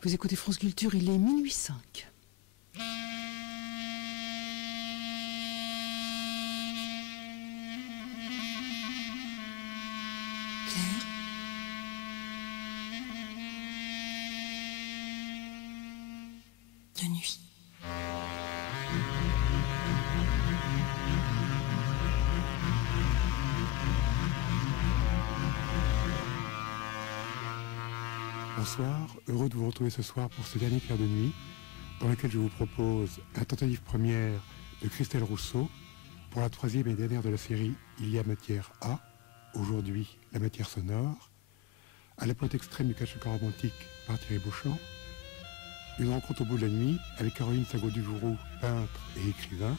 Vous écoutez France Culture, il est minuit 5. Claire ? De nuit. Bonsoir, heureux de vous retrouver ce soir pour ce dernier Clair de nuit, dans lequel je vous propose la tentative première de Christelle Rousseau pour la troisième et dernière de la série Il y a matière à, aujourd'hui la matière sonore, à la pointe extrême du cache-corps romantique par Thierry Beauchamp, une rencontre au bout de la nuit avec Caroline Sago-Duvouroux, peintre et écrivain,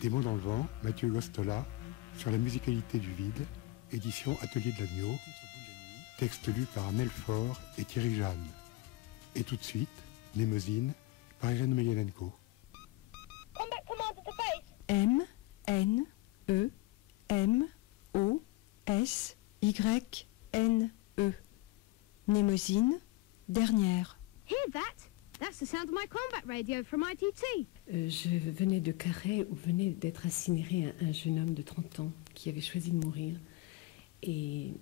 Des mots dans le vent, Mathieu Gostola, sur la musicalité du vide, édition Atelier de l'Agneau, texte lu par Amel Faure et Thierry Jeanne. Et tout de suite, Némosine, par Irène Meyelenko. M, N, E, M, O, S, Y, N, E. Némosine, dernière. Hear that? That's the sound of my combat radio from ITT. Je venais de Carhaix où venait d'être incinéré un jeune homme de 30 ans qui avait choisi de mourir. Et...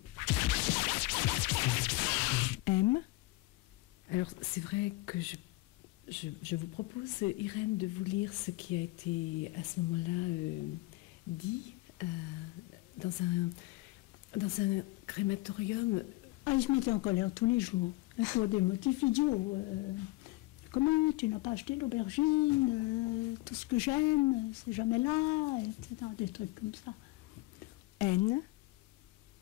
M. Alors, c'est vrai que je vous propose, Irène, de vous lire ce qui a été à ce moment-là dit dans un crématorium. Ah, il se mettait en colère tous les jours, pour des motifs idiots. Comment tu n'as pas acheté l'aubergine, tout ce que j'aime, c'est jamais là, etc. Des trucs comme ça. N.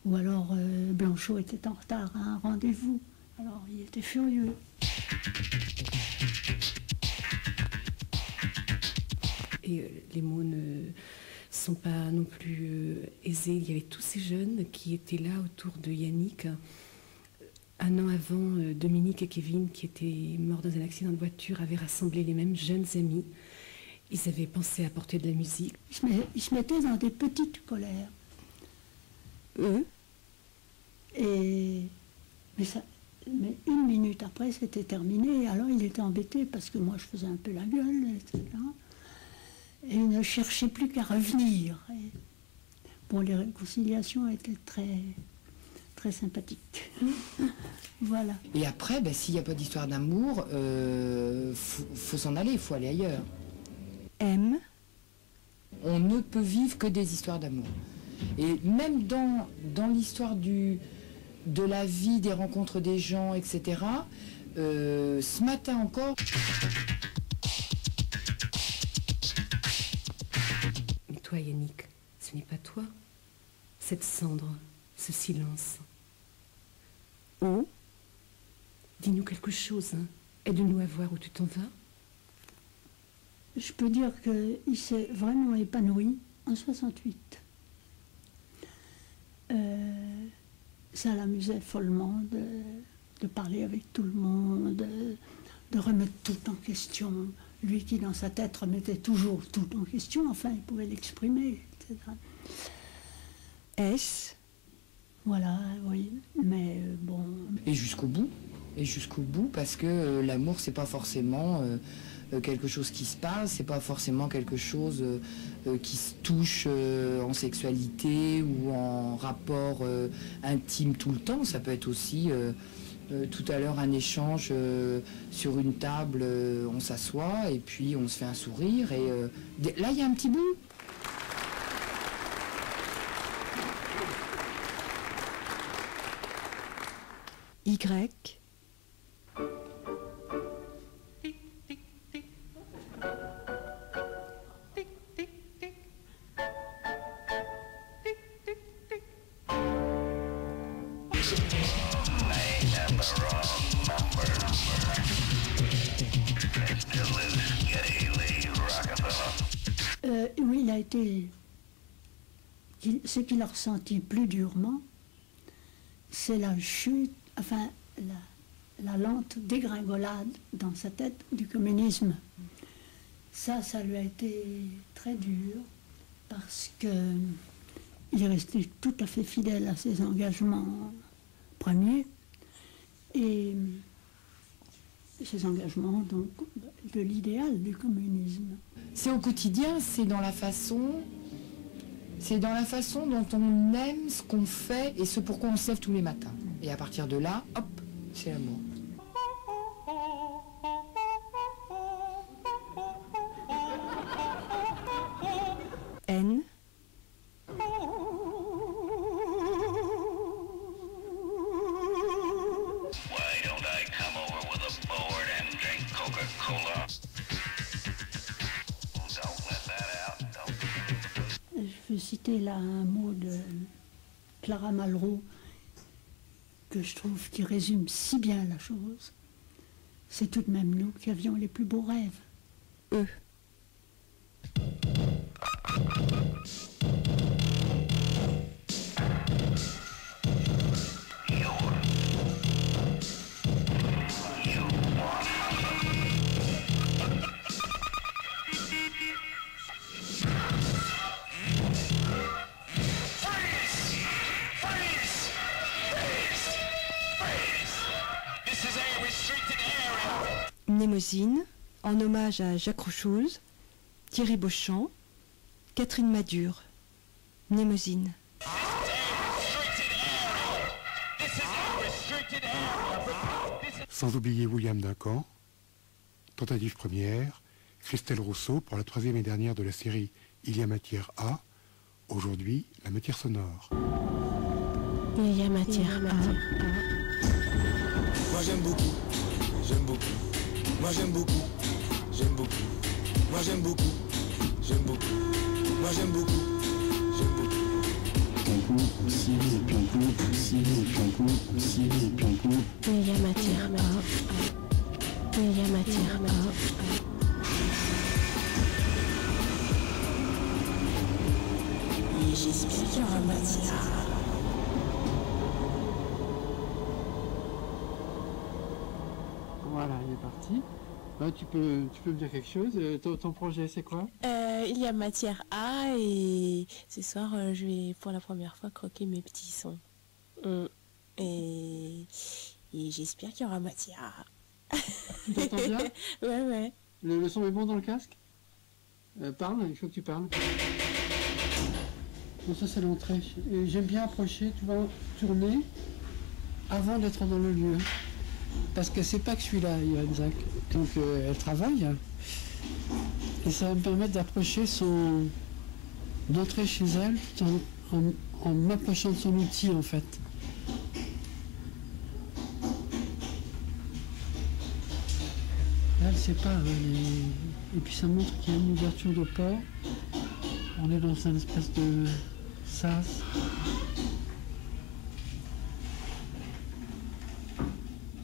Ou alors Blanchot était en retard à un rendez-vous, alors il était furieux. Et les mots ne sont pas non plus aisés. Il y avait tous ces jeunes qui étaient là autour de Yannick. Un an avant, Dominique et Kevin, qui étaient morts dans un accident de voiture, avaient rassemblé les mêmes jeunes amis. Ils avaient pensé apporter de la musique. Ils se mettaient dans des petites colères. E. Mais une minute après, c'était terminé. Alors il était embêté parce que moi je faisais un peu la gueule, etc. Et il ne cherchait plus qu'à revenir. Bon, les réconciliations étaient très, très sympathiques. Voilà. Et après, s'il n'y a pas d'histoire d'amour, faut s'en aller, il faut aller ailleurs. M. On ne peut vivre que des histoires d'amour. Et même dans l'histoire de la vie, des rencontres des gens, etc., ce matin encore... Mais toi, Yannick, ce n'est pas toi. Cette cendre, ce silence. O. Dis-nous quelque chose, hein. Aide-nous à voir où tu t'en vas. Je peux dire qu'il s'est vraiment épanoui en 68. Ça l'amusait follement de parler avec tout le monde, de remettre tout en question. Lui qui, dans sa tête, remettait toujours tout en question, enfin, il pouvait l'exprimer, etc. S. Voilà, oui, mais bon... Et jusqu'au bout, parce que l'amour, c'est pas forcément... quelque chose qui se passe, c'est pas forcément quelque chose qui se touche en sexualité ou en rapport intime tout le temps. Ça peut être aussi tout à l'heure un échange sur une table, on s'assoit et puis on se fait un sourire et là il y a un petit bout. Y. Oui, il a été... Ce qu'il a ressenti plus durement, c'est la chute, enfin, la lente dégringolade dans sa tête du communisme. Ça lui a été très dur, parce que il est resté tout à fait fidèle à ses engagements premiers, et ses engagements donc, de l'idéal du communisme. C'est au quotidien, c'est dans la façon dont on aime ce qu'on fait et ce pourquoi on se lève tous les matins. Et à partir de là, hop, c'est l'amour. N, Why don't I come over with a board and drink Coca-Cola? Don't let that out. Don't. Je veux citer là un mot de Clara Malraux que je trouve qui résume si bien la chose. C'est tout de même nous qui avions les plus beaux rêves. E, Mnémosyne, en hommage à Jacques Rouchouz, Thierry Beauchamp, Catherine Madure. Mnémosyne. Sans oublier William Duncan, tentative première, Christelle Rousseau pour la troisième et dernière de la série Il y a matière à, aujourd'hui la matière sonore. Il y a matière à. Moi j'aime beaucoup, j'aime beaucoup. Moi j'aime beaucoup, j'aime beaucoup. Moi j'aime beaucoup, j'aime beaucoup. Moi j'aime beaucoup, j'aime beaucoup. Il y a matière à. Il y a matière à. J'espère qu'il y aura matière. Voilà, il est parti. Tu peux me dire quelque chose. Ton projet, c'est quoi? Il y a matière à et ce soir, je vais pour la première fois croquer mes petits sons. Et j'espère qu'il y aura matière à. Tu t'entends bien? Ouais. Le son est bon dans le casque? Parle, il faut que tu parles. Bon, ça c'est l'entrée. Et j'aime bien approcher, tu vas tourner avant d'être dans le lieu. Parce que c'est pas que je suis là, Johan Zach. Donc elle travaille. Et ça va me permettre d'approcher d'entrer chez elle tout en m'approchant de son outil en fait. Là elle sait pas. Hein, et puis ça montre qu'il y a une ouverture de port. On est dans une espèce de sas.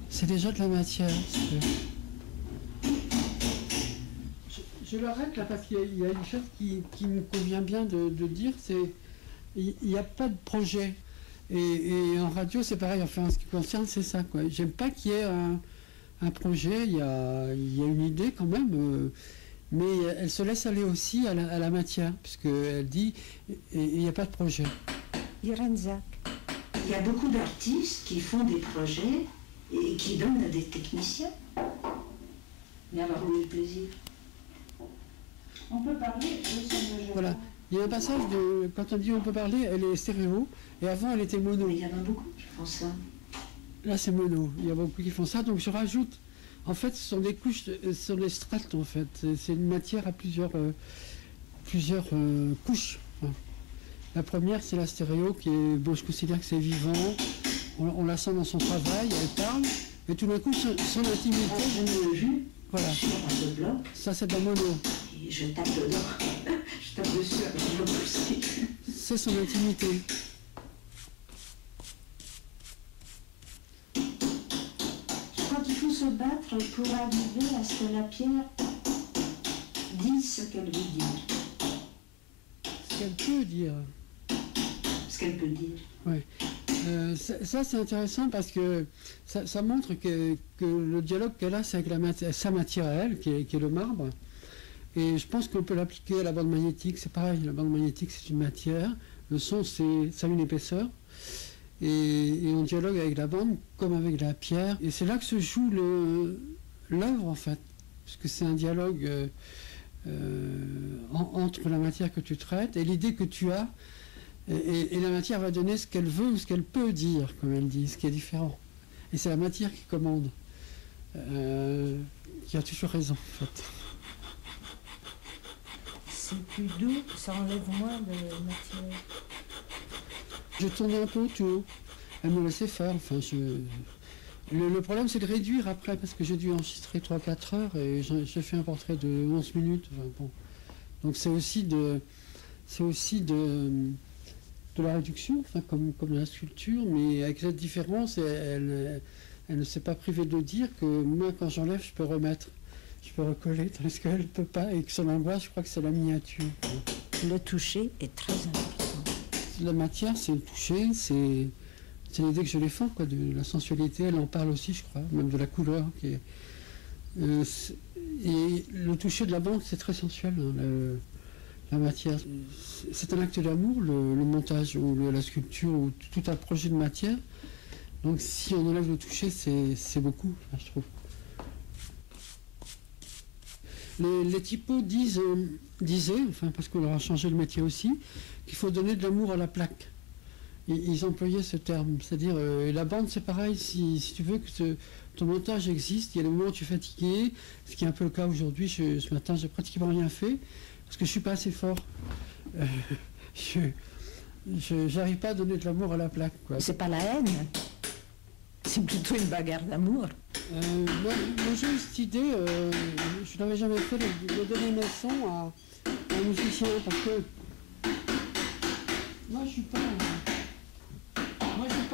C'est déjà de la matière. Je l'arrête là parce qu'il y a une chose qui me convient bien de dire, c'est il n'y a pas de projet. Et en radio c'est pareil, enfin en ce qui concerne c'est ça quoi. J'aime pas qu'il y ait un projet, il y a une idée quand même, mais elle se laisse aller aussi à la matière, puisqu'elle dit il n'y a pas de projet. Johan Zach. Il y a beaucoup d'artistes qui font des projets et qui donnent à des techniciens. Mais alors où est le plaisir? On peut parler de ce jeu. Voilà. Il y a un passage de quand on dit on peut parler, elle est stéréo, et avant elle était mono. Mais il y en a beaucoup qui font ça. Là c'est mono, il y a beaucoup qui font ça, donc je rajoute. En fait, ce sont des couches, ce sont des strates en fait. C'est une matière à plusieurs couches. La première, c'est la stéréo, bon, je considère que c'est vivant. On la sent dans son travail, elle parle, et tout d'un coup, son intimité. Je l'ai vu. Voilà. Sur un bloc. Ça, c'est de la mono. Et je tape dedans. Je tape dessus avec le bloc aussi. C'est son intimité. Je crois qu'il faut se battre pour arriver à ce que la pierre dise ce qu'elle veut dire. Ce qu'elle peut dire. Ce qu'elle peut dire. Oui. Ça c'est intéressant parce que ça montre que le dialogue qu'elle a, c'est avec sa matière à elle, qui est le marbre. Et je pense qu'on peut l'appliquer à la bande magnétique. C'est pareil, la bande magnétique c'est une matière. Le son, ça a une épaisseur. Et on dialogue avec la bande comme avec la pierre. Et c'est là que se joue l'œuvre en fait, puisque c'est un dialogue entre la matière que tu traites et l'idée que tu as, et la matière va donner ce qu'elle veut ou ce qu'elle peut dire, comme elle dit, ce qui est différent. Et c'est la matière qui commande, qui a toujours raison en fait. C'est plus doux, ça enlève moins de matière. Je tournais un peu autour, elle me laissait faire, enfin le problème c'est de réduire après, parce que j'ai dû enregistrer 3-4 heures et j'ai fait un portrait de 11 minutes. Enfin, bon. Donc c'est aussi de la réduction, enfin, comme la sculpture, mais avec cette différence, elle ne s'est pas privée de dire que moi quand j'enlève je peux remettre, je peux recoller, tandis qu'elle ne peut pas, et que sur l'embois je crois que c'est la miniature. Le toucher est très important. La matière c'est le toucher, c'est l'idée que je défends, quoi, de la sensualité, elle en parle aussi je crois, même de la couleur. Et le toucher de la bande c'est très sensuel, hein, la matière. C'est un acte d'amour, le montage ou la sculpture ou tout un projet de matière. Donc si on enlève le toucher, c'est beaucoup, je trouve. Les typos disaient, enfin, parce qu'on leur a changé le métier aussi, qu'il faut donner de l'amour à la plaque. Ils employaient ce terme, c'est-à-dire la bande c'est pareil, si tu veux que ton montage existe, il y a des moments où tu es fatigué, ce qui est un peu le cas aujourd'hui. Ce matin j'ai pratiquement rien fait parce que je suis pas assez fort. J'arrive pas à donner de l'amour à la plaque, quoi. C'est pas la haine, c'est plutôt une bagarre d'amour. Moi j'ai eu cette idée, je n'avais jamais fait, de donner mes sons à un musicien, parce que moi je suis pas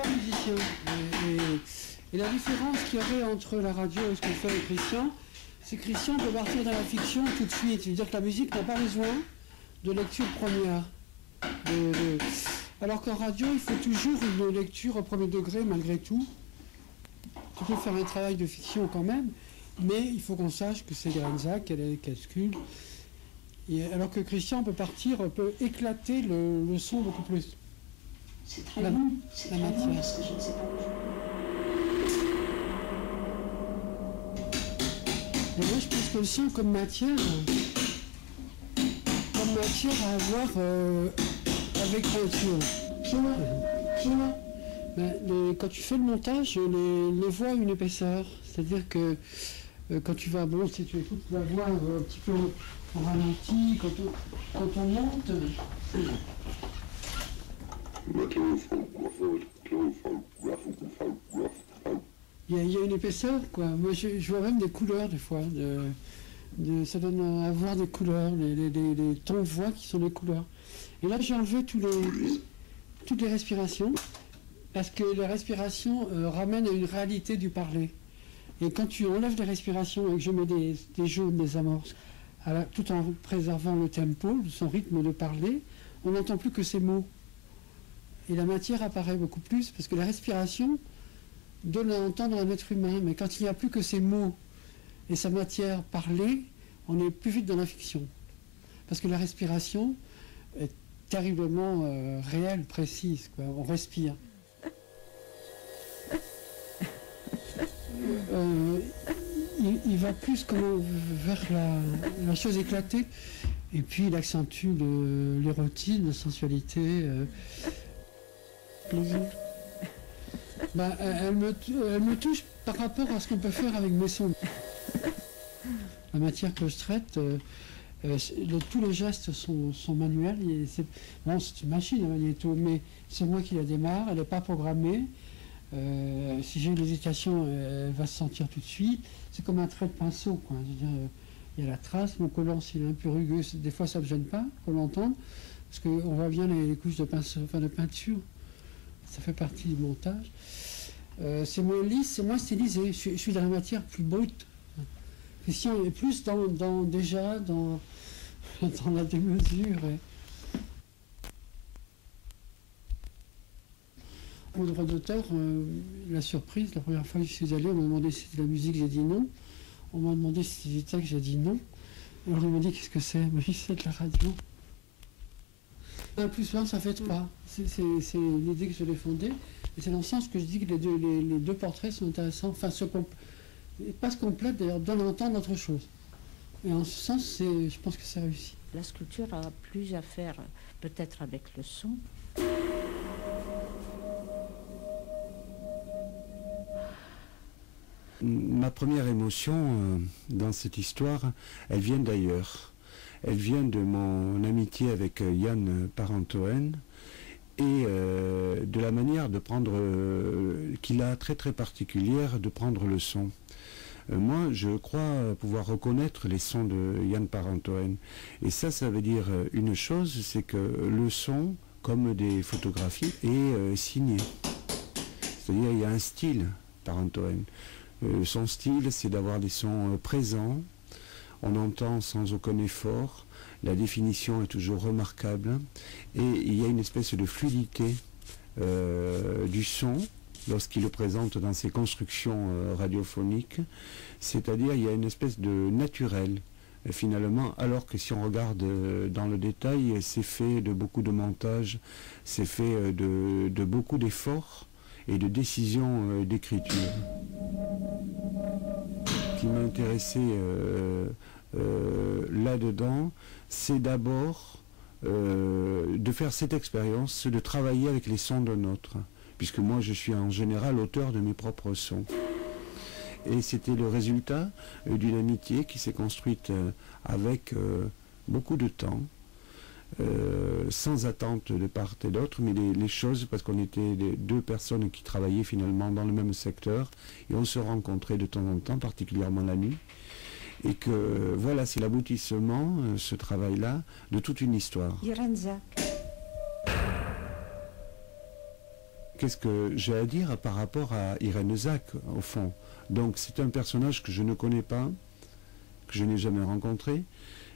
musicien. Et la différence qu'il y aurait entre la radio et ce qu'on fait avec Christian, c'est que Christian peut partir dans la fiction tout de suite. C'est-à-dire que la musique n'a pas besoin de lecture première. Alors qu'en radio, il faut toujours une lecture au premier degré malgré tout. Tu peux faire un travail de fiction quand même, mais il faut qu'on sache que c'est Lorenza, qu'elle sculpte. Alors que Christian peut éclater le son beaucoup plus. C'est très bon, c'est très bon parce que je ne sais pas le Et moi je pense que le son comme matière à avoir avec peinture. Quand tu fais le montage, les voix ont une épaisseur. C'est-à-dire que quand tu vas, bon, si tu écoutes la voix un petit peu en ralenti, quand on monte. Il y a une épaisseur, quoi. Moi, je vois même des couleurs, des fois. Ça donne à voir des couleurs, les tons de voix qui sont des couleurs. Et là, j'ai enlevé toutes les respirations, parce que les respirations ramènent à une réalité du parler. Et quand tu enlèves les respirations et que je mets des jaunes, des amorces, tout en préservant le tempo, son rythme de parler, on n'entend plus que ces mots. Et la matière apparaît beaucoup plus, parce que la respiration donne à entendre un être humain. Mais quand il n'y a plus que ces mots et sa matière parlée, on est plus vite dans la fiction. Parce que la respiration est terriblement réelle, précise, quoi. On respire. Il va plus vers la chose éclatée. Et puis il accentue l'érotine, la sensualité. plaisir. Elle me touche par rapport à ce qu'on peut faire avec mes sons. La matière que je traite, tous les gestes sont manuels. C'est une machine à magnéto, mais c'est moi qui la démarre, elle n'est pas programmée. Si j'ai une hésitation, elle va se sentir tout de suite. C'est comme un trait de pinceau, quoi. Je veux dire, il y a la trace, mon collant s'il est un peu rugueux, des fois ça ne me gêne pas qu'on l'entende, parce qu'on voit bien les couches de peinture. Ça fait partie du montage. C'est moins lisse, c'est moins stylisé. Je suis dans la matière plus brute. Christian est plus dans la démesure. Au droit d'auteur, la surprise, la première fois que je suis allé, on m'a demandé si c'était de la musique, j'ai dit non. On m'a demandé si c'était du texte, j'ai dit non. Alors ils m'ont dit qu'est-ce que c'est? Mais c'est de la radio. 1 plus 1, ça fait 3. C'est l'idée que je l'ai fondée. Et c'est dans le sens que je dis que les deux portraits sont intéressants. Enfin, Et pas ce qu'on plaide, d'ailleurs, donne à entendre autre chose. Et en ce sens, je pense que c'est réussi. La sculpture a plus à faire peut-être avec le son. Ma première émotion dans cette histoire, elle vient d'ailleurs. Elle vient de mon amitié avec Yann Parentoen et de la manière de prendre, qu'il a très très particulière de prendre le son. Moi, je crois pouvoir reconnaître les sons de Yann Parentoen. Et ça veut dire une chose, c'est que le son, comme des photographies, est signé. C'est-à-dire il y a un style Parentoen. Son style, c'est d'avoir des sons présents, on entend sans aucun effort, la définition est toujours remarquable, et il y a une espèce de fluidité du son lorsqu'il le présente dans ses constructions radiophoniques, c'est-à-dire il y a une espèce de naturel, finalement, alors que si on regarde dans le détail, c'est fait de beaucoup de montage, c'est fait de beaucoup d'efforts et de décisions d'écriture. Ce qui m'a intéressé là-dedans, c'est d'abord de faire cette expérience, de travailler avec les sons d'un autre, puisque moi je suis en général auteur de mes propres sons. Et c'était le résultat d'une amitié qui s'est construite avec beaucoup de temps, sans attente de part et d'autre, mais les choses, parce qu'on était deux personnes qui travaillaient finalement dans le même secteur, et on se rencontrait de temps en temps, particulièrement la nuit, et que voilà, c'est l'aboutissement, ce travail-là, de toute une histoire. Irène Zak. Qu'est-ce que j'ai à dire par rapport à Irène Zak, au fond? Donc c'est un personnage que je ne connais pas, que je n'ai jamais rencontré,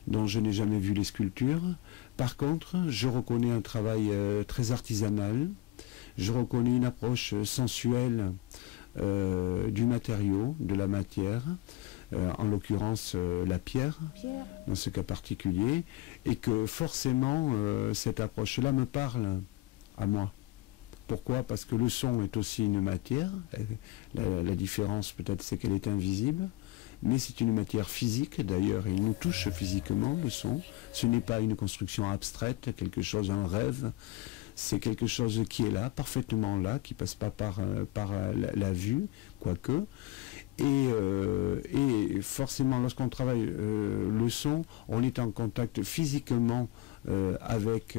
dont je n'ai jamais vu les sculptures. Par contre, je reconnais un travail très artisanal, je reconnais une approche sensuelle du matériau, de la matière, en l'occurrence la pierre, dans ce cas particulier, et que forcément cette approche-là me parle à moi. Pourquoi? Parce que le son est aussi une matière, la différence peut-être c'est qu'elle est invisible, mais c'est une matière physique, d'ailleurs il nous touche physiquement le son, ce n'est pas une construction abstraite, quelque chose, un rêve, c'est quelque chose qui est là, parfaitement là, qui passe pas par la vue, quoique, et forcément lorsqu'on travaille le son, on est en contact physiquement avec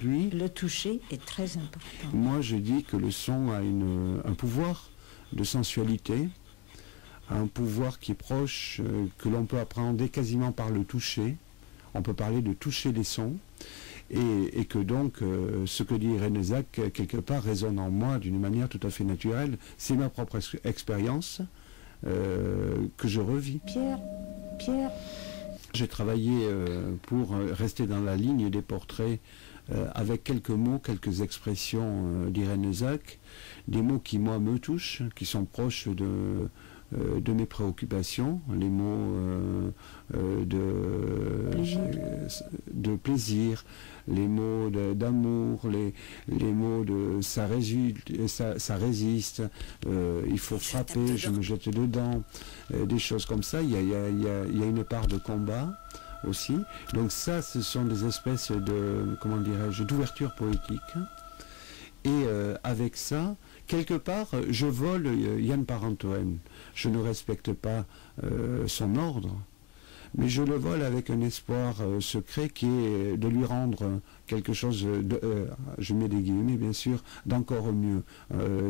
lui. Le toucher est très important. Moi je dis que le son a un pouvoir de sensualité, un pouvoir qui est proche, que l'on peut appréhender quasiment par le toucher. On peut parler de toucher des sons, et que donc ce que dit Irène Zak, quelque part, résonne en moi d'une manière tout à fait naturelle. C'est ma propre expérience que je revis. Pierre. J'ai travaillé pour rester dans la ligne des portraits avec quelques mots, quelques expressions d'Irène Zak, des mots qui, moi, me touchent, qui sont proches de mes préoccupations, les mots de plaisir, les mots d'amour, les mots de ça résiste, il faut frapper, je me jette dedans, des choses comme ça. Il y a une part de combat aussi. Donc ça, ce sont des espèces de, comment dirais-je, d'ouverture poétique. Et avec ça, quelque part, je vole Yann Parentoen. Je ne respecte pas son ordre, mais je le vole avec un espoir secret qui est de lui rendre quelque chose, je mets des guillemets bien sûr, d'encore mieux,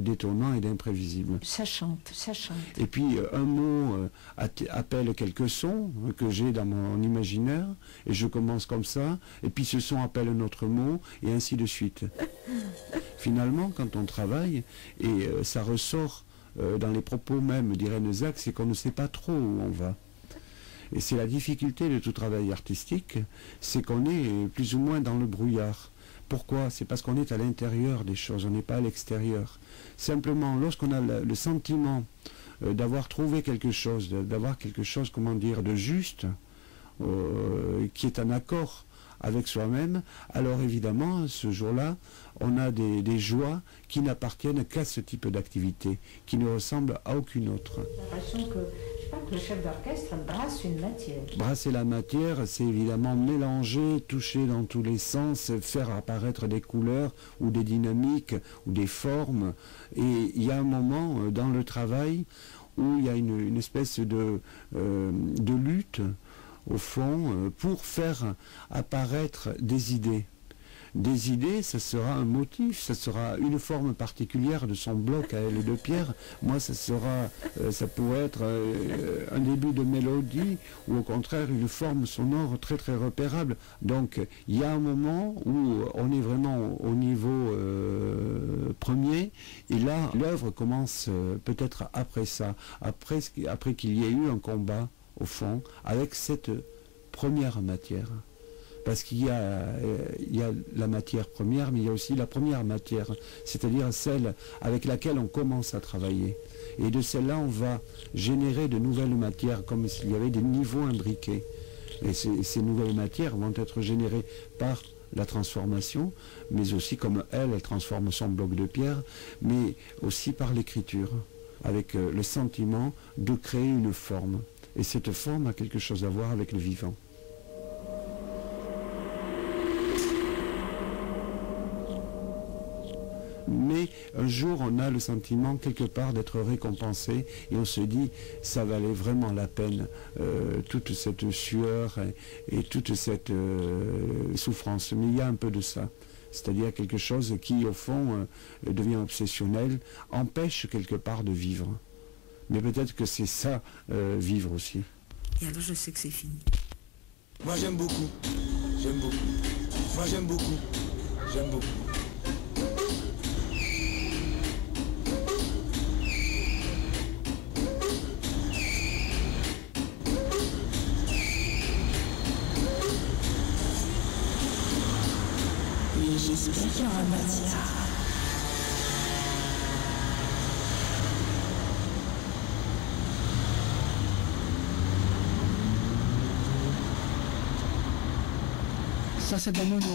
d'étonnant et d'imprévisible. Ça chante. Et puis un mot appelle quelques sons que j'ai dans mon imaginaire, et je commence comme ça, et puis ce son appelle un autre mot, et ainsi de suite. Finalement, quand on travaille, et ça ressort dans les propos même d'Irène Zak, c'est qu'on ne sait pas trop où on va. Et c'est la difficulté de tout travail artistique, c'est qu'on est plus ou moins dans le brouillard. Pourquoi? C'est parce qu'on est à l'intérieur des choses, on n'est pas à l'extérieur. Simplement, lorsqu'on a le sentiment d'avoir trouvé quelque chose, d'avoir quelque chose, comment dire, de juste, qui est en accord avec soi-même, alors évidemment, ce jour-là, on a des joies qui n'appartiennent qu'à ce type d'activité, qui ne ressemblent à aucune autre. J'ai l'impression que, je pense que le chef d'orchestre brasse une matière. Brasser la matière, c'est évidemment mélanger, toucher dans tous les sens, faire apparaître des couleurs ou des dynamiques ou des formes. Et il y a un moment dans le travail où il y a une espèce de lutte, au fond, pour faire apparaître des idées. Des idées, ça sera un motif, ça sera une forme particulière de son bloc à aile de pierre. Moi, ça pourrait être un début de mélodie ou au contraire une forme sonore très très repérable. Donc, il y a un moment où on est vraiment au niveau premier et là, l'œuvre commence peut-être après ça, après qu'il y ait eu un combat au fond avec cette première matière. Parce qu'il y a la matière première, mais il y a aussi la première matière, c'est-à-dire celle avec laquelle on commence à travailler. Et de celle-là, on va générer de nouvelles matières, comme s'il y avait des niveaux imbriqués. Et ces nouvelles matières vont être générées par la transformation, mais aussi comme elle transforme son bloc de pierre, mais aussi par l'écriture, avec le sentiment de créer une forme. Et cette forme a quelque chose à voir avec le vivant. Mais un jour, on a le sentiment quelque part d'être récompensé et on se dit, ça valait vraiment la peine, toute cette sueur et toute cette souffrance. Mais il y a un peu de ça, c'est-à-dire quelque chose qui, au fond, devient obsessionnel, empêche quelque part de vivre. Mais peut-être que c'est ça, vivre aussi. Et alors je sais que c'est fini. Moi j'aime beaucoup, j'aime beaucoup. Moi j'aime beaucoup, j'aime beaucoup. J'espère qu'il y aura matière. Ça, c'est de la mono.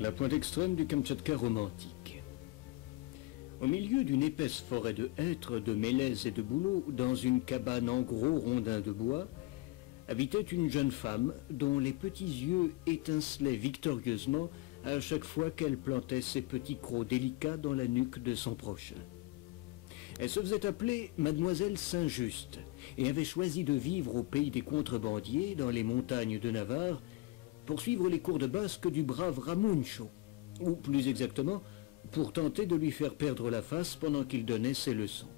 La pointe extrême du Kamtchatka romantique. Au milieu d'une épaisse forêt de hêtres, de mélèzes et de bouleaux, dans une cabane en gros rondins de bois, habitait une jeune femme dont les petits yeux étincelaient victorieusement à chaque fois qu'elle plantait ses petits crocs délicats dans la nuque de son prochain. Elle se faisait appeler Mademoiselle Saint-Just et avait choisi de vivre au pays des contrebandiers, dans les montagnes de Navarre, pour suivre les cours de basque du brave Ramuncho, ou plus exactement, pour tenter de lui faire perdre la face pendant qu'il donnait ses leçons.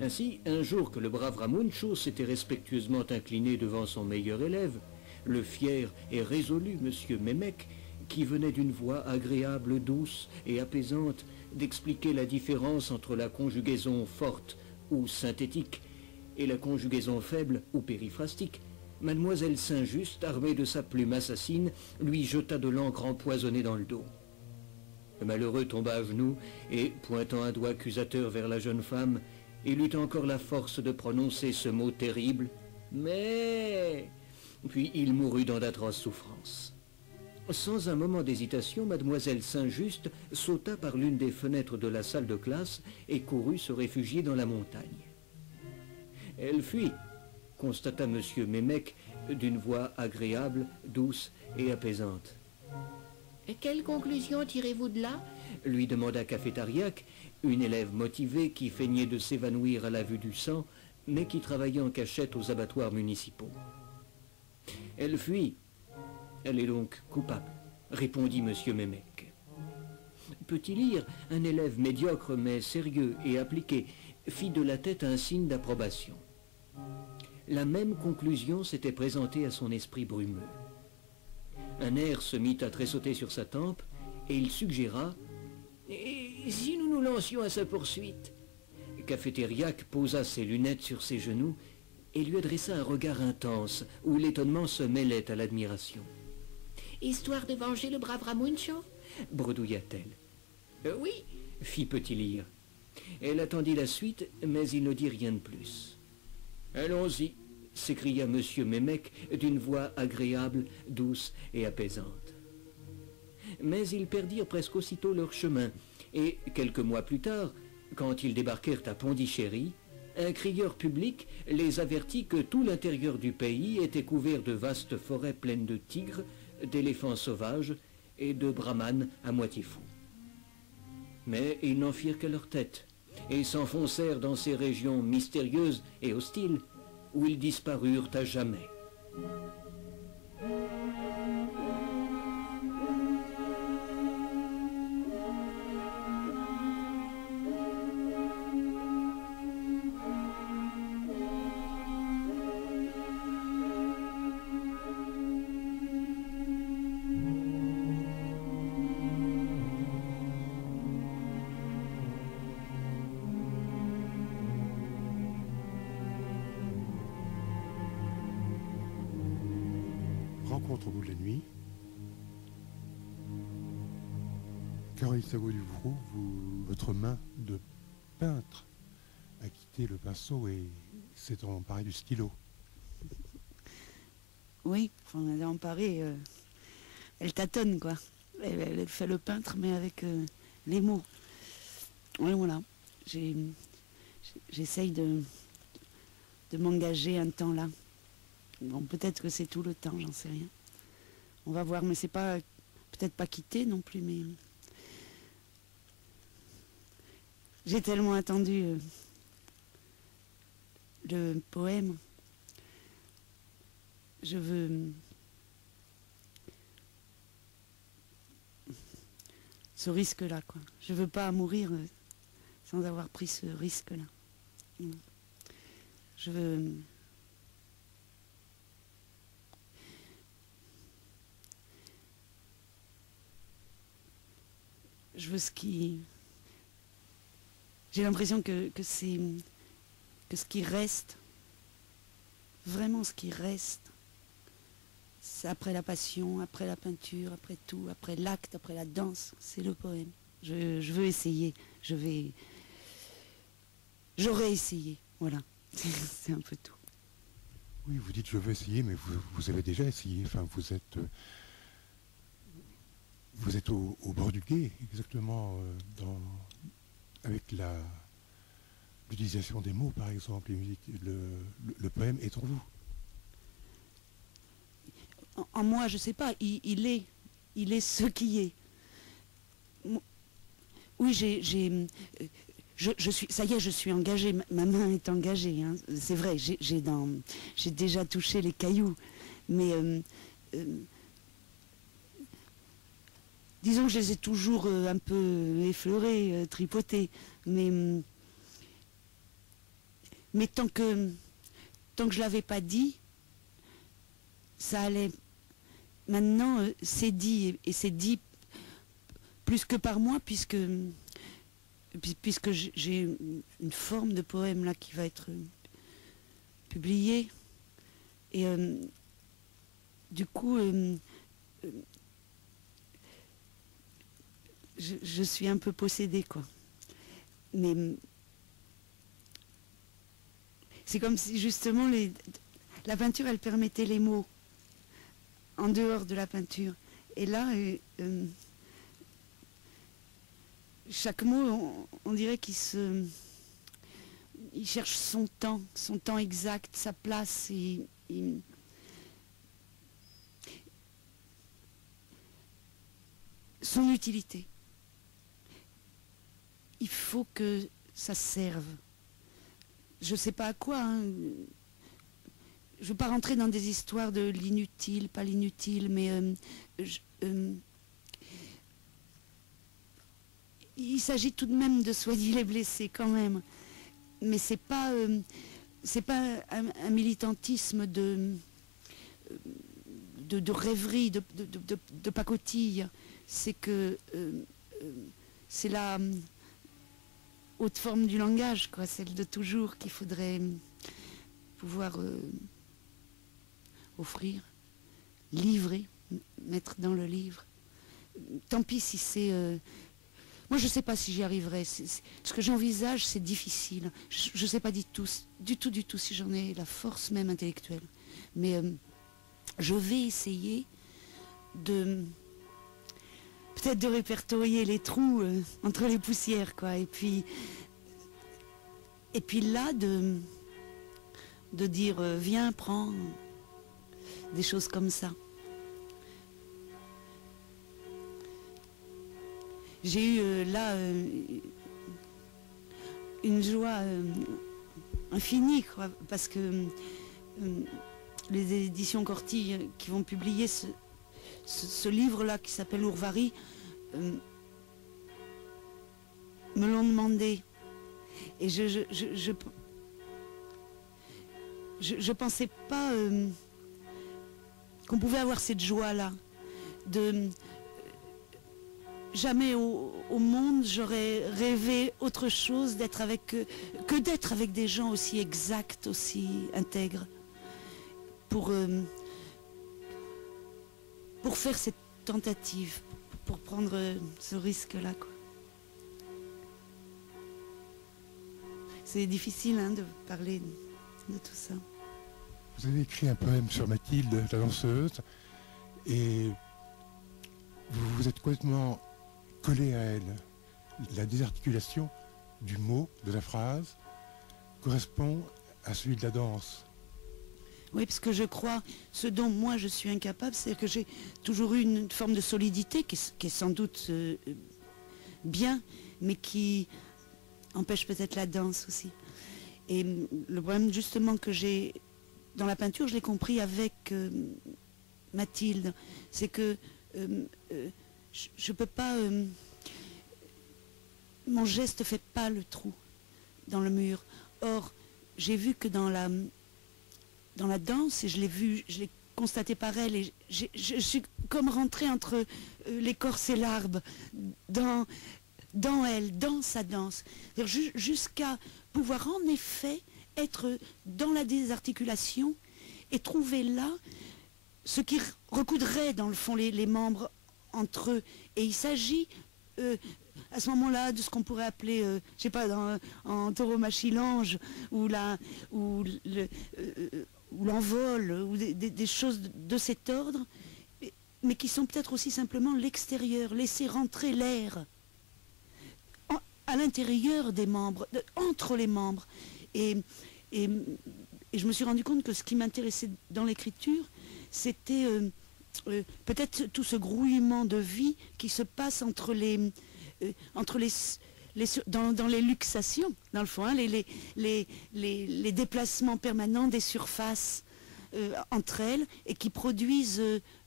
Ainsi, un jour que le brave Ramuncho s'était respectueusement incliné devant son meilleur élève, le fier et résolu monsieur Mémec, qui venait d'une voix agréable, douce et apaisante d'expliquer la différence entre la conjugaison forte ou synthétique et la conjugaison faible ou périphrastique, Mademoiselle Saint-Just, armée de sa plume assassine, lui jeta de l'encre empoisonnée dans le dos. Le malheureux tomba à genoux et, pointant un doigt accusateur vers la jeune femme, il eut encore la force de prononcer ce mot terrible, « mais » puis il mourut dans d'atroces souffrances. Sans un moment d'hésitation, Mademoiselle Saint-Just sauta par l'une des fenêtres de la salle de classe et courut se réfugier dans la montagne. Elle fuit, constata monsieur Mémec d'une voix agréable, douce et apaisante. « Et quelle conclusion tirez-vous de là ?» lui demanda Cafétariac, une élève motivée qui feignait de s'évanouir à la vue du sang, mais qui travaillait en cachette aux abattoirs municipaux. « Elle fuit. Elle est donc coupable, répondit monsieur Mémec. Petit Lire, un élève médiocre mais sérieux et appliqué, fit de la tête un signe d'approbation. La même conclusion s'était présentée à son esprit brumeux. Un air se mit à tressauter sur sa tempe, et il suggéra « Et si nous nous lancions à sa poursuite ?» Cafétériac posa ses lunettes sur ses genoux et lui adressa un regard intense, où l'étonnement se mêlait à l'admiration. « Histoire de venger le brave Ramuncho ?» bredouilla-t-elle. « Oui, » fit Petit Lyre. Elle attendit la suite, mais il ne dit rien de plus. « Allons-y !» s'écria M. Mémec d'une voix agréable, douce et apaisante. Mais ils perdirent presque aussitôt leur chemin, et quelques mois plus tard, quand ils débarquèrent à Pondichéry, un crieur public les avertit que tout l'intérieur du pays était couvert de vastes forêts pleines de tigres, d'éléphants sauvages et de brahmanes à moitié fous. Mais ils n'en firent qu'à leur tête, et s'enfoncèrent dans ces régions mystérieuses et hostiles, où ils disparurent à jamais. Rencontre au bout de la nuit. Caroline Savoie-Duvroux, votre main de peintre a quitté le pinceau et s'est emparée du stylo. Oui, on est emparée. Elle tâtonne, quoi. Elle fait le peintre, mais avec les mots. Oui, voilà. J'essaye de m'engager un temps là. Bon, peut-être que c'est tout le temps, j'en sais rien. On va voir, mais c'est pas peut-être pas quitter non plus, mais j'ai tellement attendu le poème. Je veux ce risque-là, quoi. Je veux pas mourir sans avoir pris ce risque-là. Je veux ce qui... J'ai l'impression que c'est... que ce qui reste, vraiment ce qui reste, c'est après la passion, après la peinture, après tout, après l'acte, après la danse, c'est le poème. Je veux essayer, j'aurais essayé, voilà. C'est un peu tout. Oui, vous dites je veux essayer, mais vous avez déjà essayé, enfin vous êtes au bord du quai, exactement, avec l'utilisation des mots, par exemple, le poème est en vous. En moi, je sais pas, il est ce qui est. Oui, je suis, ça y est, je suis engagée, ma main est engagée, hein. C'est vrai, j'ai déjà touché les cailloux, mais disons que je les ai toujours un peu effleurés, tripotés, mais tant que je l'avais pas dit, ça allait. Maintenant, c'est dit, et c'est dit plus que par moi, puisque j'ai une forme de poème là qui va être publiée, et du coup, je suis un peu possédée, quoi. Mais c'est comme si justement la peinture, elle permettait les mots en dehors de la peinture. Et là, chaque mot, on dirait qu'il cherche son temps exact, sa place, et son utilité. Il faut que ça serve. Je ne sais pas à quoi, hein. Je ne veux pas rentrer dans des histoires de l'inutile, pas l'inutile, mais il s'agit tout de même de soigner les blessés quand même. Mais c'est pas un militantisme de rêverie, de pacotille. C'est que c'est la haute forme du langage, quoi, celle de toujours qu'il faudrait pouvoir offrir, livrer, mettre dans le livre. Tant pis si c'est... moi, je ne sais pas si j'y arriverai. Ce que j'envisage, c'est difficile. Je ne sais pas du tout si j'en ai la force même intellectuelle. Mais je vais essayer de... peut-être de répertorier les trous entre les poussières, quoi. Et puis là, de dire, viens, prends, des choses comme ça. J'ai eu là une joie infinie, quoi, parce que les éditions Corti qui vont publier ce livre-là qui s'appelle Ourvari me l'ont demandé. Et je pensais pas qu'on pouvait avoir cette joie-là. Jamais au monde j'aurais rêvé autre chose d'être que d'être avec des gens aussi exacts, aussi intègres, pour faire cette tentative, pour prendre ce risque-là, quoi. C'est difficile, hein, de parler de tout ça. Vous avez écrit un poème sur Mathilde, la danseuse, et vous vous êtes complètement collé à elle. La désarticulation du mot, de la phrase, correspond à celui de la danse. Oui, parce que je crois, ce dont moi je suis incapable, c'est que j'ai toujours eu une forme de solidité qui est sans doute bien, mais qui empêche peut-être la danse aussi. Et le problème justement que j'ai dans la peinture, je l'ai compris avec Mathilde, c'est que je peux pas... mon geste fait pas le trou dans le mur. Or, j'ai vu que dans la danse, et je l'ai constaté par elle, et je suis comme rentrée entre l'écorce et l'arbre, dans elle, dans sa danse. Jusqu'à pouvoir en effet être dans la désarticulation et trouver là ce qui recoudrait dans le fond les membres entre eux. Et il s'agit à ce moment-là de ce qu'on pourrait appeler, je sais pas, en tauromachilange, ou l'envol, ou des choses de cet ordre, mais qui sont peut-être aussi simplement l'extérieur, laisser rentrer l'air à l'intérieur des membres, entre les membres. Et je me suis rendu compte que ce qui m'intéressait dans l'écriture, c'était peut-être tout ce grouillement de vie qui se passe dans les luxations, dans le fond, hein, les déplacements permanents des surfaces entre elles, et qui produisent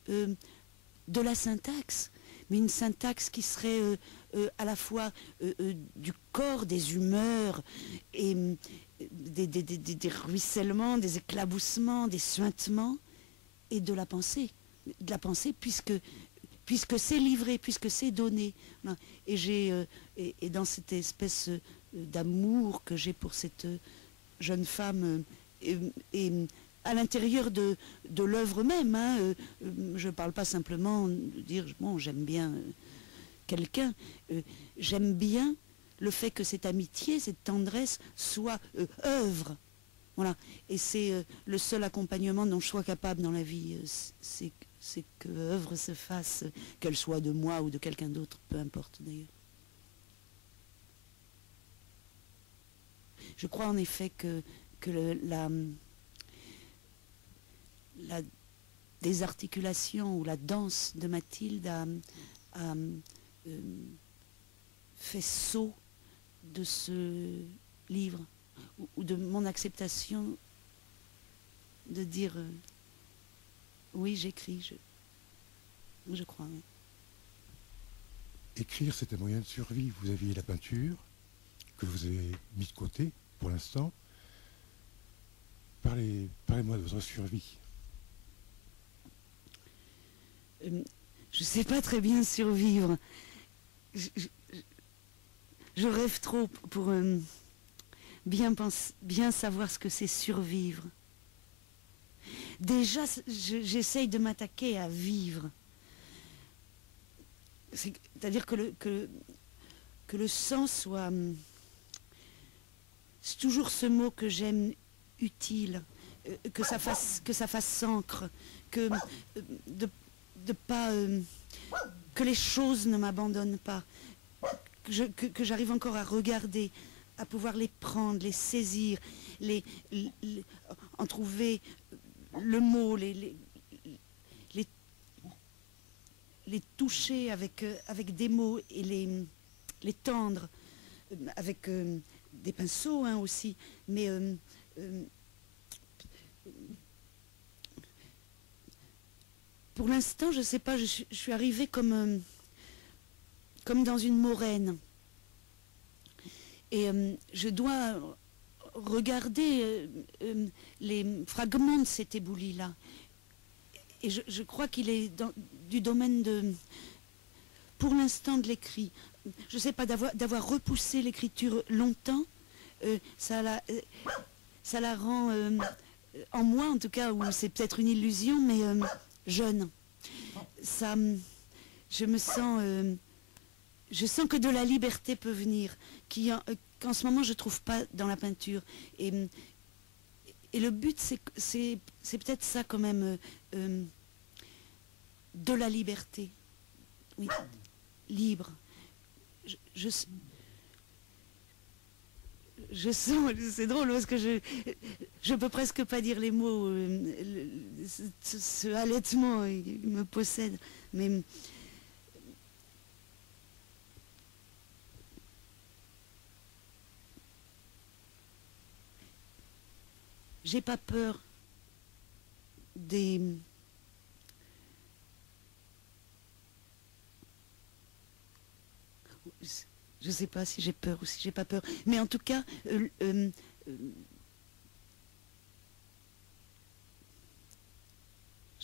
de la syntaxe, mais une syntaxe qui serait à la fois du corps, des humeurs, et des ruissellements, des éclaboussements, des suintements, et de la pensée, puisque c'est livré, puisque c'est donné. Et et dans cette espèce d'amour que j'ai pour cette jeune femme, et à l'intérieur de l'œuvre même, hein, je ne parle pas simplement de dire bon, j'aime bien quelqu'un, j'aime bien le fait que cette amitié, cette tendresse soit œuvre. Voilà. Et c'est le seul accompagnement dont je sois capable dans la vie, c'est que œuvre se fasse, qu'elle soit de moi ou de quelqu'un d'autre, peu importe d'ailleurs. Je crois en effet que la désarticulation ou la danse de Mathilde a fait saut de ce livre, ou de mon acceptation de dire oui, j'écris, je crois. Oui. Écrire, c'est un moyen de survie. Vous aviez la peinture, que vous avez mis de côté pour l'instant. Parlez-moi de votre survie. je sais pas très bien survivre. Je rêve trop pour bien savoir ce que c'est survivre. Déjà, j'essaye de m'attaquer à vivre. C'est-à-dire que le sens soit... C'est toujours ce mot que j'aime, utile, que ça fasse s'ancre, que de pas... que les choses ne m'abandonnent pas, que j'arrive encore à regarder, à pouvoir les prendre, les saisir, en trouver le mot, les toucher avec des mots et les tendre avec des pinceaux aussi, mais pour l'instant, je ne sais pas, je suis arrivée comme dans une moraine. Et je dois regarder les fragments de cet éboulis-là. Et je crois qu'il est du domaine pour l'instant, de l'écrit. Je ne sais pas, d'avoir repoussé l'écriture longtemps, ça la rend, en moi en tout cas, ou c'est peut-être une illusion, mais jeune. Je sens que de la liberté peut venir, qu'en ce moment je ne trouve pas dans la peinture. Et le but, c'est peut-être ça quand même, de la liberté. Oui, libre. Je sens, c'est drôle parce que je peux presque pas dire les mots, ce halètement il me possède, mais j'ai pas peur des... Je ne sais pas si j'ai peur ou si j'ai pas peur, mais en tout cas, je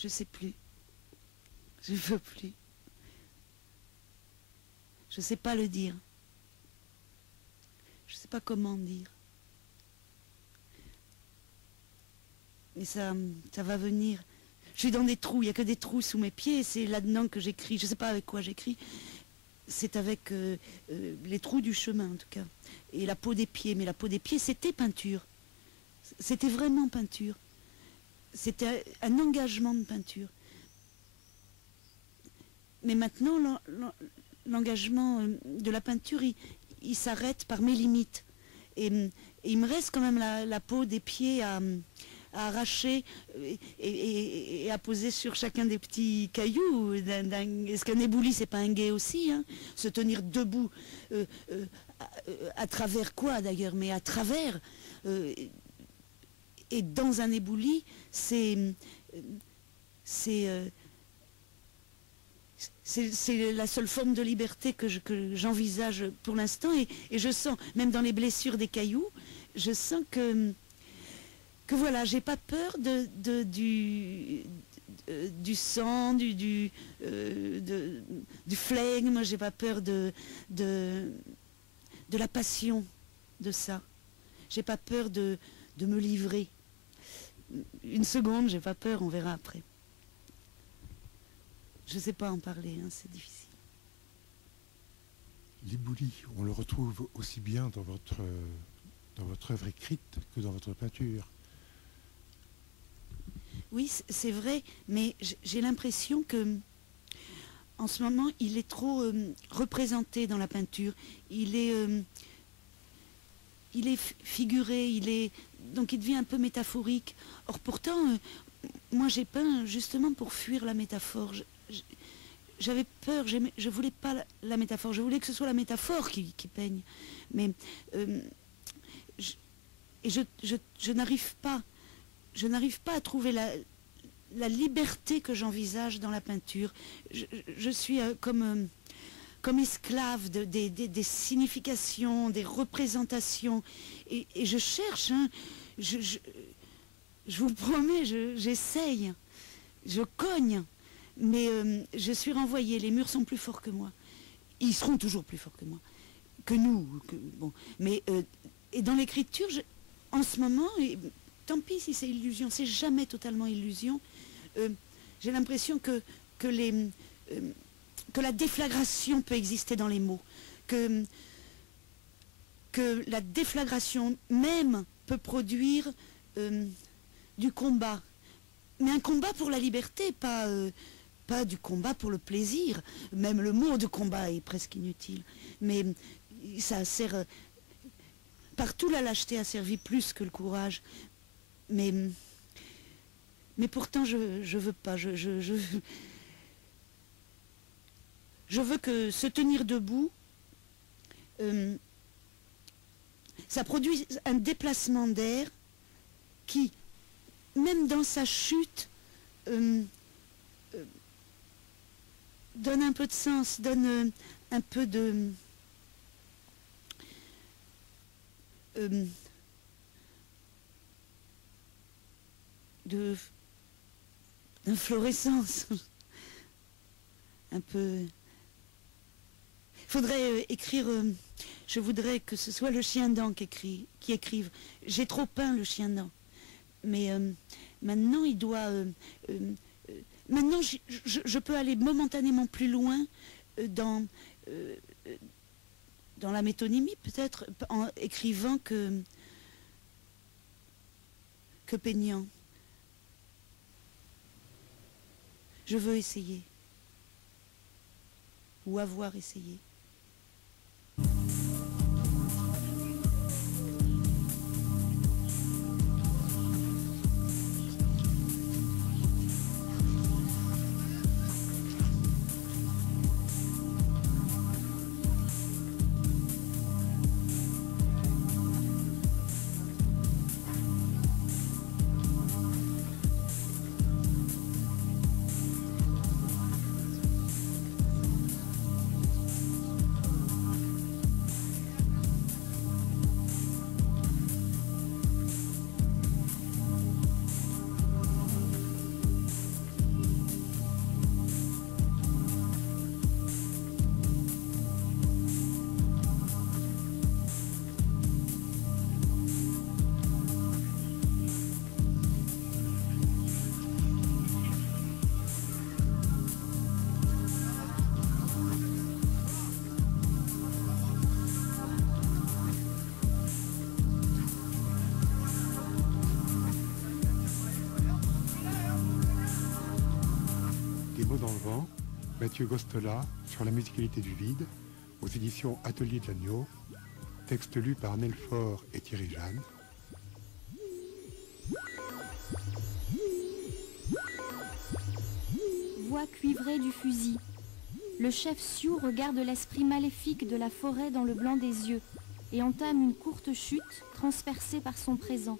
sais plus, je veux plus, je sais pas le dire, je sais pas comment dire, mais ça va venir. Je suis dans des trous, il n'y a que des trous sous mes pieds, et c'est là-dedans que j'écris. Je ne sais pas avec quoi j'écris. C'est avec les trous du chemin en tout cas, et la peau des pieds. Mais la peau des pieds, c'était peinture. C'était vraiment peinture. C'était un engagement de peinture. Mais maintenant, l'engagement de la peinture, il s'arrête par mes limites. Et il me reste quand même la peau des pieds à arracher et à poser sur chacun des petits cailloux. Est-ce qu'un éboulis, c'est pas un guet aussi, hein? Se tenir debout, à travers quoi d'ailleurs, mais à travers. Et dans un éboulis, c'est la seule forme de liberté que j'envisage pour l'instant. Et je sens, même dans les blessures des cailloux, je sens que voilà, j'ai pas peur du sang, du flegme, j'ai pas peur de la passion de ça. J'ai pas peur de me livrer. Une seconde, j'ai pas peur, on verra après. Je sais pas en parler, hein, c'est difficile. L'éboulis, on le retrouve aussi bien dans votre œuvre écrite que dans votre peinture. Oui, c'est vrai, mais j'ai l'impression que en ce moment, il est trop représenté dans la peinture. Il est figuré, donc il devient un peu métaphorique. Or pourtant, moi j'ai peint justement pour fuir la métaphore. J'avais peur, je voulais pas la métaphore, je voulais que ce soit la métaphore qui peigne. Mais je n'arrive pas. Je n'arrive pas à trouver la liberté que j'envisage dans la peinture. Je suis comme esclave des significations, des représentations. Et je cherche, hein, je vous promets, j'essaye, je cogne. Mais je suis renvoyée, les murs sont plus forts que moi. Ils seront toujours plus forts que moi, que nous. Bon. Mais et dans l'écriture, en ce moment, et tant pis si c'est illusion, c'est jamais totalement illusion, j'ai l'impression que la déflagration peut exister dans les mots, que la déflagration même peut produire du combat. Mais un combat pour la liberté, pas du combat pour le plaisir. Même le mot de combat est presque inutile. Mais ça sert... Partout la lâcheté a servi plus que le courage. Mais pourtant je veux pas. Je veux que se tenir debout, ça produit un déplacement d'air qui, même dans sa chute, donne un peu de sens, donne un peu d'inflorescence. Un peu... Il faudrait écrire... je voudrais que ce soit le chien-dent qui écrive. J'ai trop peint le chien-dent. Mais maintenant, il doit... maintenant, je peux aller momentanément plus loin dans la métonymie, peut-être, en écrivant que peignant. Je veux essayer. Ou avoir essayé. Mathieu Gostola sur la musicalité du vide, aux éditions Atelier de l'Agneau, texte lu par Nelfort et Thierry Jeanne. Voix cuivrée du fusil. Le chef Sioux regarde l'esprit maléfique de la forêt dans le blanc des yeux et entame une courte chute transpercée par son présent.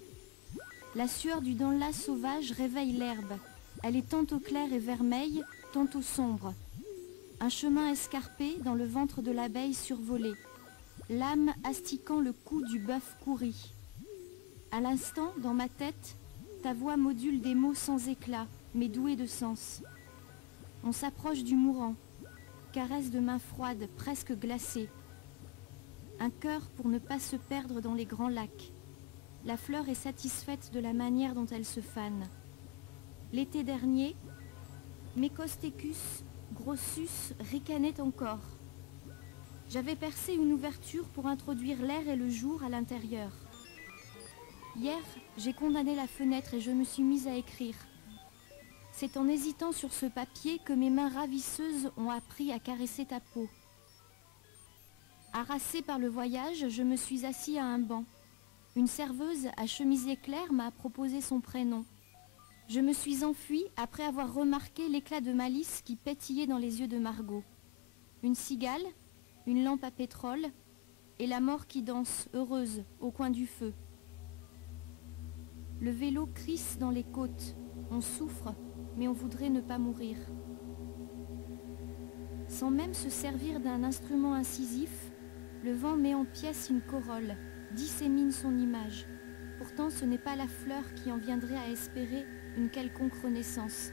La sueur du danlas sauvage réveille l'herbe. Elle est tantôt claire et vermeille, tantôt sombre. Un chemin escarpé dans le ventre de l'abeille survolée. L'âme astiquant le cou du bœuf courri. À l'instant, dans ma tête, ta voix module des mots sans éclat, mais doués de sens. On s'approche du mourant. Caresse de mains froides, presque glacées. Un cœur pour ne pas se perdre dans les grands lacs. La fleur est satisfaite de la manière dont elle se fane. L'été dernier, Mecostechus grossus ricanait encore. J'avais percé une ouverture pour introduire l'air et le jour à l'intérieur. Hier, j'ai condamné la fenêtre et je me suis mise à écrire. C'est en hésitant sur ce papier que mes mains ravisseuses ont appris à caresser ta peau. Harassée par le voyage, je me suis assis à un banc. Une serveuse à chemisier clair m'a proposé son prénom. Je me suis enfuie après avoir remarqué l'éclat de malice qui pétillait dans les yeux de Margot. Une cigale, une lampe à pétrole et la mort qui danse, heureuse, au coin du feu. Le vélo crisse dans les côtes. On souffre, mais on voudrait ne pas mourir. Sans même se servir d'un instrument incisif, le vent met en pièces une corolle, dissémine son image. Pourtant, ce n'est pas la fleur qui en viendrait à espérer une quelconque renaissance.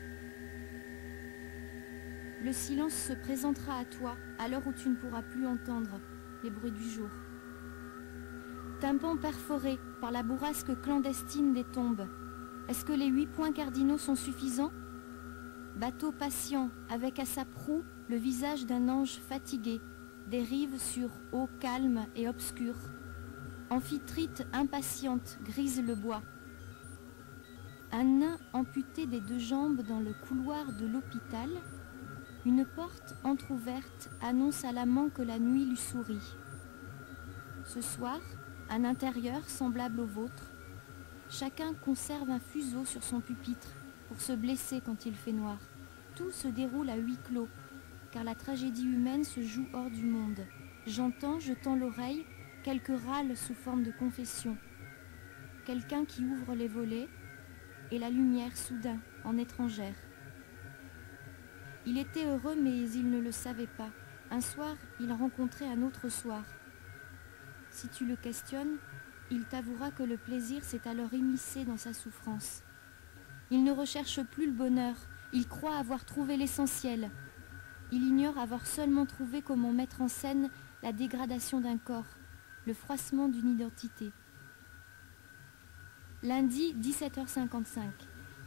le silence se présentera à toi à l'heure où tu ne pourras plus entendre les bruits du jour. Tympan perforé par la bourrasque clandestine des tombes. Est-ce que les 8 points cardinaux sont suffisants? Bateau patient, avec à sa proue le visage d'un ange fatigué, dérive sur eau calme et obscure. Amphitrite impatiente grise le bois. Un nain amputé des 2 jambes dans le couloir de l'hôpital. Une porte entr'ouverte annonce à l'amant que la nuit lui sourit. Ce soir, un intérieur semblable au vôtre. Chacun conserve un fuseau sur son pupitre pour se blesser quand il fait noir. Tout se déroule à huis clos, car la tragédie humaine se joue hors du monde. J'entends, jetant l'oreille, quelques râles sous forme de confession. Quelqu'un qui ouvre les volets, et la lumière soudain, en étrangère. Il était heureux, mais il ne le savait pas. Un soir, il rencontrait un autre soir. Si tu le questionnes, il t'avouera que le plaisir s'est alors immiscé dans sa souffrance. Il ne recherche plus le bonheur, il croit avoir trouvé l'essentiel. Il ignore avoir seulement trouvé comment mettre en scène la dégradation d'un corps, le froissement d'une identité. Lundi, 17h55.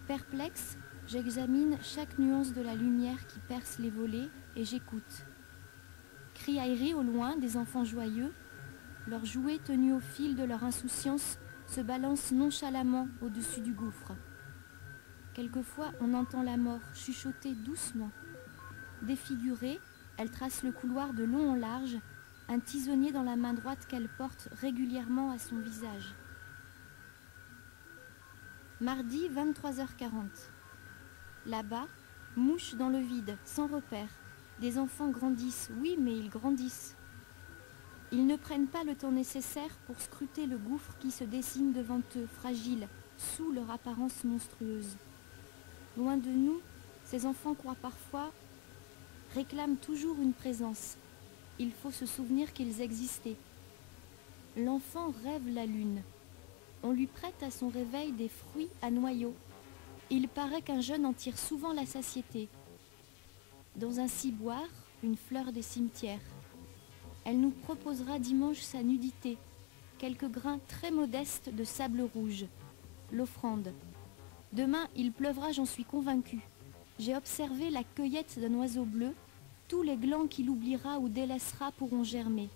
Perplexe, j'examine chaque nuance de la lumière qui perce les volets et j'écoute. Cris aérés au loin des enfants joyeux, leurs jouets tenus au fil de leur insouciance se balancent nonchalamment au-dessus du gouffre. Quelquefois, on entend la mort chuchoter doucement. Défigurée, elle trace le couloir de long en large, un tisonnier dans la main droite qu'elle porte régulièrement à son visage. Mardi, 23h40. Là-bas, mouche dans le vide, sans repère. Des enfants grandissent, oui, mais ils grandissent. Ils ne prennent pas le temps nécessaire pour scruter le gouffre qui se dessine devant eux, fragile, sous leur apparence monstrueuse. Loin de nous, ces enfants croient parfois, réclament toujours une présence. Il faut se souvenir qu'ils existaient. L'enfant rêve la lune. On lui prête à son réveil des fruits à noyaux. Il paraît qu'un jeune en tire souvent la satiété. Dans un ciboire, une fleur des cimetières. Elle nous proposera dimanche sa nudité, quelques grains très modestes de sable rouge, l'offrande. Demain, il pleuvra, j'en suis convaincue. J'ai observé la cueillette d'un oiseau bleu. Tous les glands qu'il oubliera ou délaissera pourront germer.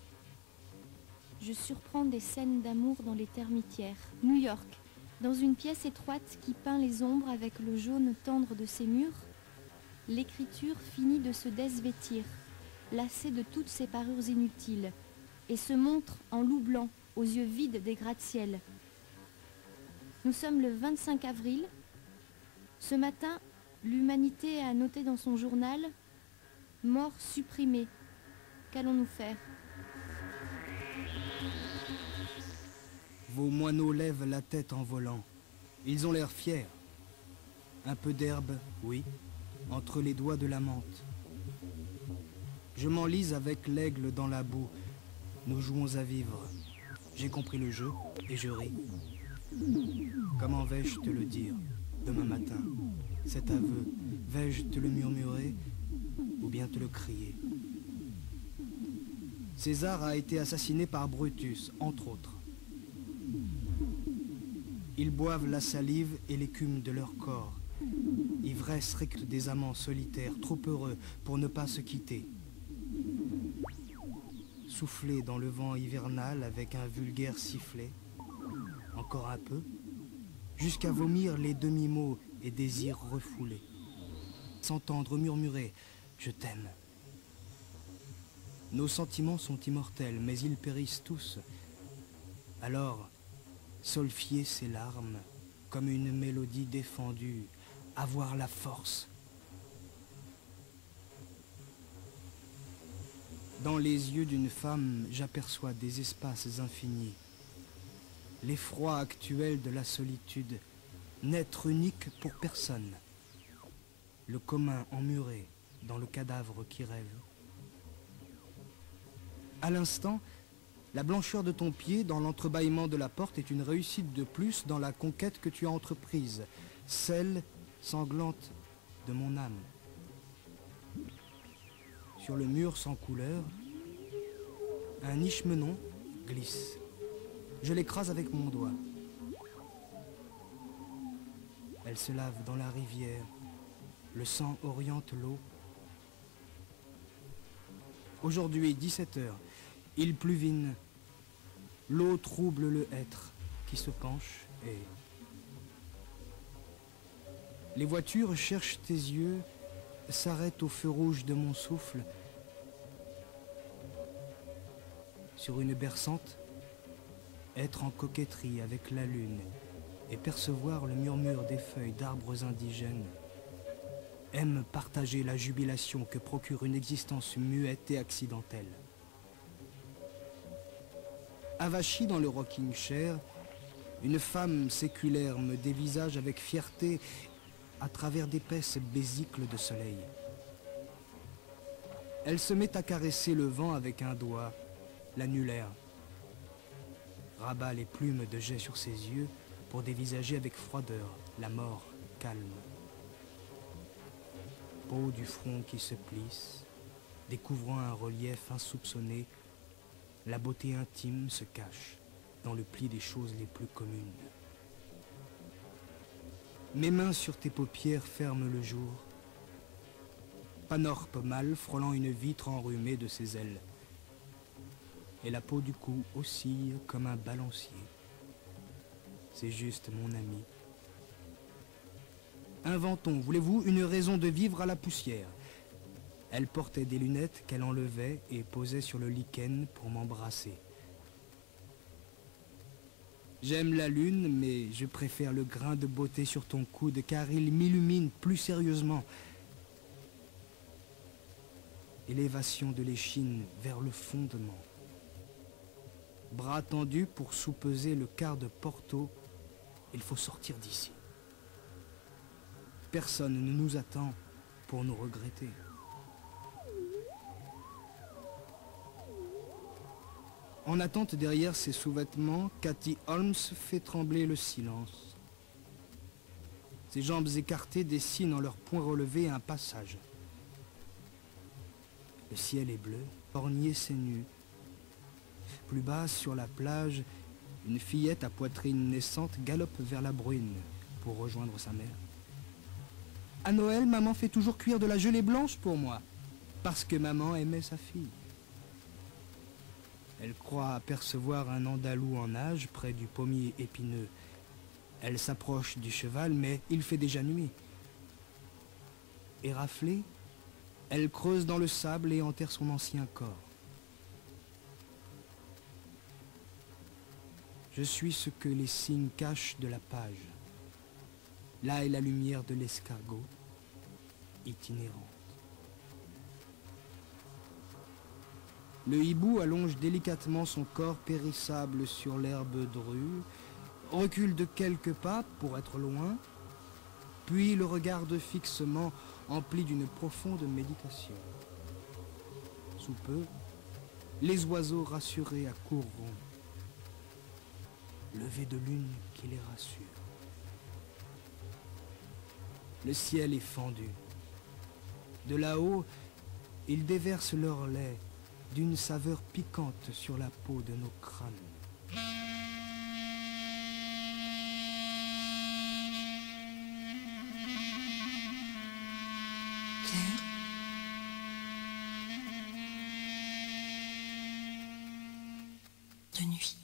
Je surprends des scènes d'amour dans les termitières. New York, dans une pièce étroite qui peint les ombres avec le jaune tendre de ses murs, l'écriture finit de se dévêtir, lassée de toutes ses parures inutiles, et se montre en loup blanc aux yeux vides des gratte-ciel. Nous sommes le 25 avril. Ce matin, l'humanité a noté dans son journal « Mort supprimée ». Qu'allons-nous faire ? Vos moineaux lèvent la tête en volant. Ils ont l'air fiers. Un peu d'herbe, oui, entre les doigts de la menthe. Je m'enlise avec l'aigle dans la boue. Nous jouons à vivre. J'ai compris le jeu et je ris. Comment vais-je te le dire demain matin? Cet aveu, vais-je te le murmurer ou bien te le crier? César a été assassiné par Brutus, entre autres. Ils boivent la salive et l'écume de leur corps. Ivresse stricte des amants solitaires, trop heureux pour ne pas se quitter. Souffler dans le vent hivernal avec un vulgaire sifflet. Encore un peu, jusqu'à vomir les demi-mots et désirs refoulés. S'entendre murmurer « Je t'aime ». Nos sentiments sont immortels, mais ils périssent tous. Alors, solfier ses larmes comme une mélodie défendue, avoir la force. Dans les yeux d'une femme, j'aperçois des espaces infinis. L'effroi actuel de la solitude, n'être unique pour personne. Le commun emmuré dans le cadavre qui rêve. À l'instant, la blancheur de ton pied dans l'entrebâillement de la porte est une réussite de plus dans la conquête que tu as entreprise, celle sanglante de mon âme. sur le mur sans couleur, un niche-menon glisse. Je l'écrase avec mon doigt. Elle se lave dans la rivière. Le sang oriente l'eau. Aujourd'hui, 17 h, il pluvine. L'eau trouble le hêtre qui se penche et... Les voitures cherchent tes yeux, s'arrêtent au feu rouge de mon souffle. Sur une berçante, être en coquetterie avec la lune et percevoir le murmure des feuilles d'arbres indigènes. Aime partager la jubilation que procure une existence muette et accidentelle. Avachie dans le rocking chair, une femme séculaire me dévisage avec fierté à travers d'épaisses bésicles de soleil. Elle se met à caresser le vent avec un doigt, l'annulaire. Rabat les plumes de jet sur ses yeux pour dévisager avec froideur la mort calme. Peau du front qui se plisse, découvrant un relief insoupçonné, la beauté intime se cache dans le pli des choses les plus communes. Mes mains sur tes paupières ferment le jour. Panorpe mâle frôlant une vitre enrhumée de ses ailes. Et la peau du cou oscille comme un balancier. C'est juste mon ami. Inventons, voulez-vous, une raison de vivre à la poussière. Elle portait des lunettes qu'elle enlevait et posait sur le lichen pour m'embrasser. J'aime la lune, mais je préfère le grain de beauté sur ton coude, car il m'illumine plus sérieusement. Élévation de l'échine vers le fondement. Bras tendus pour soupeser le quart de Porto, il faut sortir d'ici. Personne ne nous attend pour nous regretter. En attente derrière ses sous-vêtements, Cathy Holmes fait trembler le silence. Ses jambes écartées dessinent en leurs poings relevés un passage. Le ciel est bleu, ornier ses nues. Plus bas, sur la plage, une fillette à poitrine naissante galope vers la bruine pour rejoindre sa mère. À Noël, maman fait toujours cuire de la gelée blanche pour moi, parce que maman aimait sa fille. Elle croit apercevoir un andalou en nage près du pommier épineux. Elle s'approche du cheval, mais il fait déjà nuit. Éraflée, elle creuse dans le sable et enterre son ancien corps. Je suis ce que les signes cachent de la page. Là est la lumière de l'escargot, itinérante. Le hibou allonge délicatement son corps périssable sur l'herbe drue, recule de quelques pas pour être loin, puis le regarde fixement, empli d'une profonde méditation. Sous peu, les oiseaux rassurés accourront. Lever de lune qui les rassure. Le ciel est fendu. De là-haut, ils déversent leur lait d'une saveur piquante sur la peau de nos crânes. Claire ? De nuit.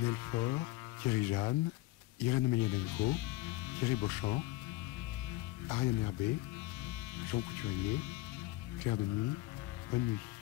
Nelfort, Thierry Jeanne, Irène Emelianenko, Thierry Beauchamp, Ariane Herbet, Jean Couturier, Claire de Nuit, bonne nuit.